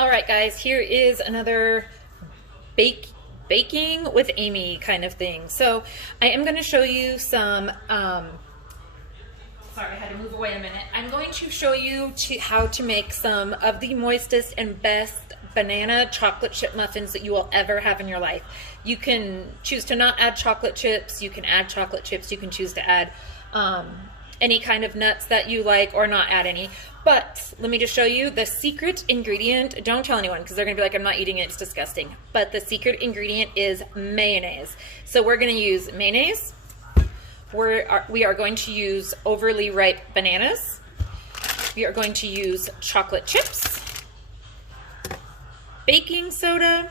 All right, guys, here is another baking with Amy kind of thing. So I am going to show you some, sorry, I had to move away a minute. I'm going to show you how to make some of the moistest and best banana chocolate chip muffins that you will ever have in your life. You can choose to not add chocolate chips. You can add chocolate chips. You can choose to add any kind of nuts that you like or not add any. But let me just show you the secret ingredient. Don't tell anyone because they're going to be like, I'm not eating it. It's disgusting. But the secret ingredient is mayonnaise. So we're going to use mayonnaise. We are going to use overly ripe bananas. We are going to use chocolate chips, baking soda,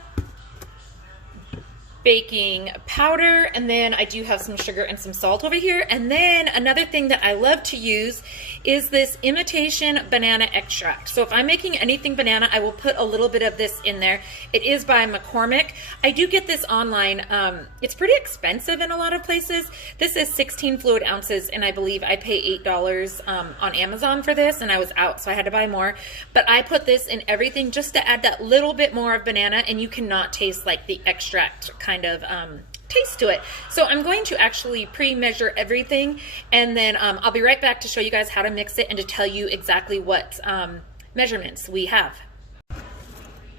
baking powder, and then I do have some sugar and some salt over here. And then another thing that I love to use is this imitation banana extract. So if I'm making anything banana, I will put a little bit of this in there. It is by McCormick. I do get this online. It's pretty expensive in a lot of places. This is 16 fluid ounces, and I believe I pay $8 on Amazon for this, and I was out, so I had to buy more. But I put this in everything just to add that little bit more of banana, and you cannot taste like the extract kind of taste to it. So I'm going to actually pre-measure everything, and then I'll be right back to show you guys how to mix it and to tell you exactly what measurements we have.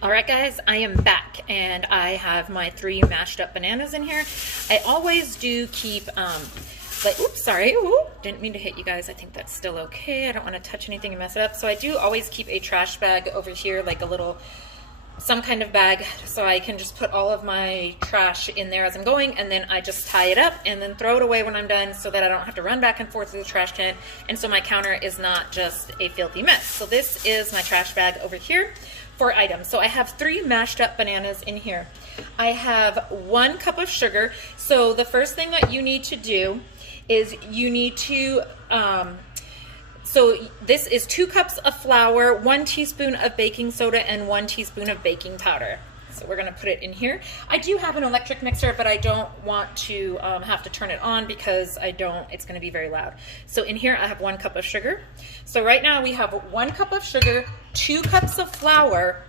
All right, guys, I am back, and I have my 3 mashed up bananas in here. I always do keep oops, sorry, didn't mean to hit you guys. I think that's still okay. I don't want to touch anything and mess it up. So I do always keep a trash bag over here, like a little some kind of bag, so I can just put all of my trash in there as I'm going, and then I just tie it up and then throw it away when I'm done so that I don't have to run back and forth to the trash can, and so my counter is not just a filthy mess. So this is my trash bag over here for items. So I have 3 mashed up bananas in here. I have 1 cup of sugar. So the first thing that you need to do is you need to so this is 2 cups of flour, 1 teaspoon of baking soda, and 1 teaspoon of baking powder. So we're gonna put it in here. I do have an electric mixer, but I don't want to have to turn it on because it's gonna be very loud. So in here I have 1 cup of sugar. So right now we have 1 cup of sugar, 2 cups of flour,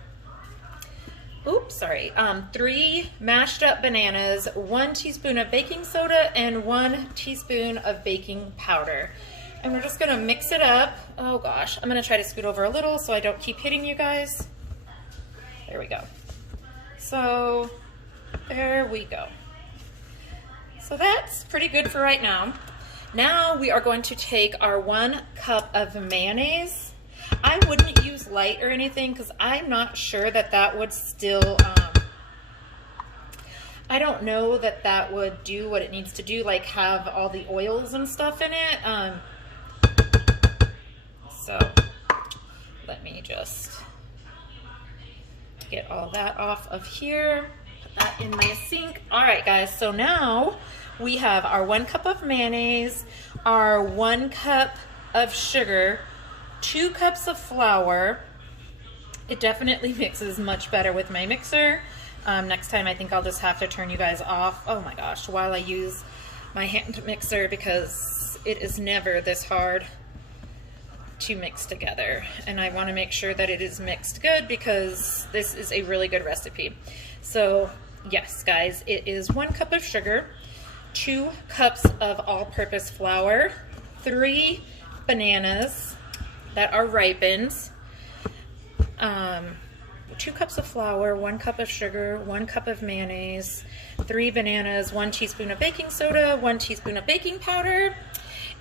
3 mashed up bananas, 1 teaspoon of baking soda, and 1 teaspoon of baking powder. And we're just gonna mix it up. Oh gosh, I'm gonna try to scoot over a little so I don't keep hitting you guys. There we go. So there we go. So that's pretty good for right now. Now we are going to take our 1 cup of mayonnaise. I wouldn't use light or anything because I'm not sure that that would still, I don't know that that would do what it needs to do, like have all the oils and stuff in it. So let me just get all that off of here, put that in my sink. All right, guys, so now we have our 1 cup of mayonnaise, our 1 cup of sugar, 2 cups of flour. It definitely mixes much better with my mixer. Next time I think I'll just have to turn you guys off, oh my gosh, while I use my hand mixer because it is never this hard to mix together, and I want to make sure that it is mixed good because this is a really good recipe. So yes, guys, it is 1 cup of sugar, 2 cups of all-purpose flour, 3 bananas that are ripened, 2 cups of flour, 1 cup of sugar, 1 cup of mayonnaise, 3 bananas, 1 teaspoon of baking soda, 1 teaspoon of baking powder.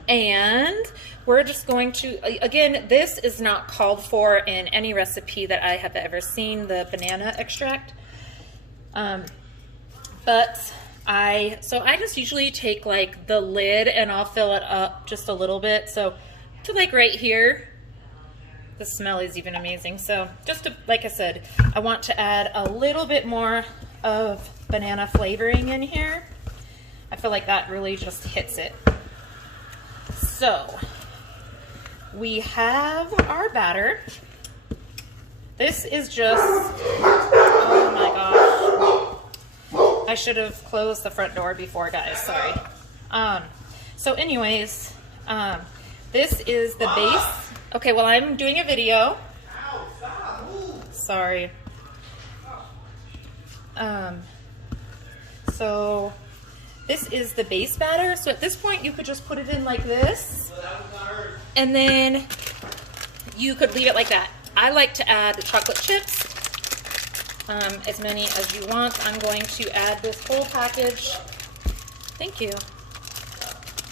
And we're just going to, again, this is not called for in any recipe that I have ever seen, the banana extract. But I just usually take like the lid and I'll fill it up just a little bit. So to like right here, the smell is even amazing. So just to, like I said, I want to add a little bit more of banana flavoring in here. I feel like that really just hits it. So we have our batter. This is just, oh my gosh. I should have closed the front door before, guys, sorry. So anyways, this is the base. Okay, well, I'm doing a video. Sorry. So this is the base batter. So at this point you could just put it in like this, and then you could leave it like that. I like to add the chocolate chips, as many as you want. I'm going to add this whole package. Thank you.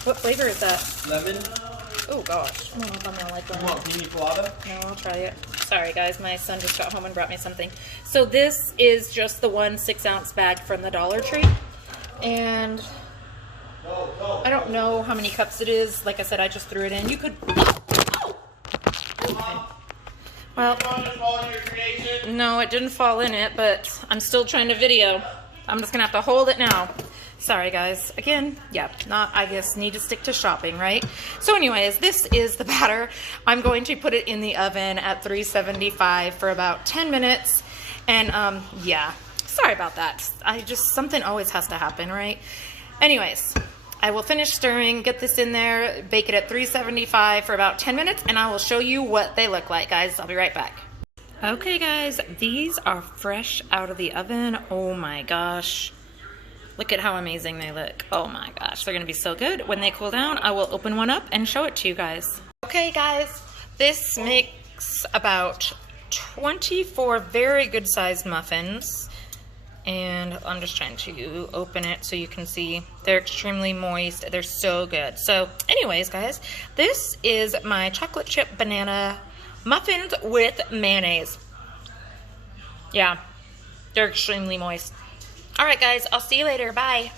What flavor is that? Lemon. Oh gosh, I don't know if I'm gonna like lemon. You want pina colada? No, I'll try it. Sorry guys, my son just got home and brought me something. So this is just the 1 6-ounce bag from the Dollar Tree. And I don't know how many cups it is. Like I said, I just threw it in. You could... Okay. Well, no, it didn't fall in it, but I'm still trying to video. I'm just gonna have to hold it now. Sorry guys, again, yeah, I guess need to stick to shopping, right? So anyways, this is the batter. I'm going to put it in the oven at 375 for about 10 minutes. And yeah, sorry about that. Something always has to happen, right? Anyways, I will finish stirring, get this in there, bake it at 375 for about 10 minutes, and I will show you what they look like, guys. I'll be right back. Okay guys, these are fresh out of the oven. Oh my gosh. Look at how amazing they look. Oh my gosh, they're gonna be so good. When they cool down, I will open one up and show it to you guys. Okay guys, this makes about 24 very good sized muffins. And I'm just trying to open it so you can see. They're extremely moist. They're so good. So anyways guys, this is my chocolate chip banana muffins with mayonnaise. Yeah, they're extremely moist. All right, guys, I'll see you later. Bye.